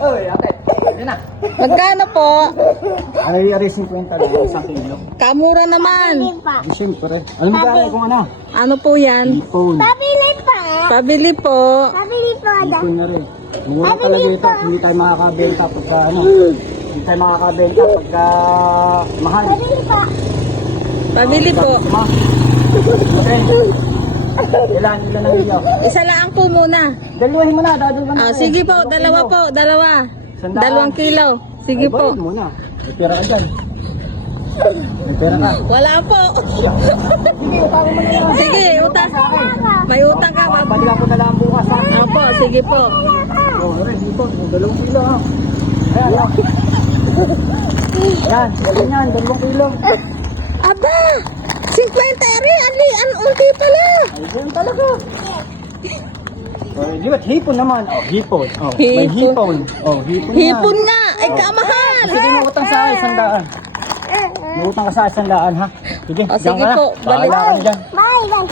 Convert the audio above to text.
Oy, ate. Yan na. Magkano po? Ay, 50 lang. 1 kilo. Kamura naman. Siyempre. Alam mo kaya kung ano? Ano po yan? Ipon. Pabili pa. Pabili po. Pabili pa. Ipon na rin. Mura talaga ito. Hindi tayo makakabenta pagka ano. Hindi tayo makakabenta pagka mahal. Pabili pa. Pabili po. Okay. Ilan ang iyo? Isa lang po muna. Dalawahin mo na. Dadalwan na. Sige po, dalawa po, dalawa. 2 kilo. Sige po. Bayad muna. May pera ka dyan. May pera ka. Wala po. Sige, utang mo na lang. Sige, utang. May utang ka ba? Pagila ko na lang bukas ha. Opo, sige po. Rin, dito. 2 kilo ha. Ayan, ayan. Yan, yan, 2 kilo. Aba! 50 rin, an unti pala. Ay, yan talaga. Di ba't hipon naman? Oh, hipon. Oh, may Hipon. hipon. Oh, hipon na. Hipon nga, ay kamahal. Sige, nautang sa akin, 100. Nautang ka sa akin, 100 ha. Sige, Oh, diyan sige ka na. po, balik. Bahala ka na dyan. Bye, bye.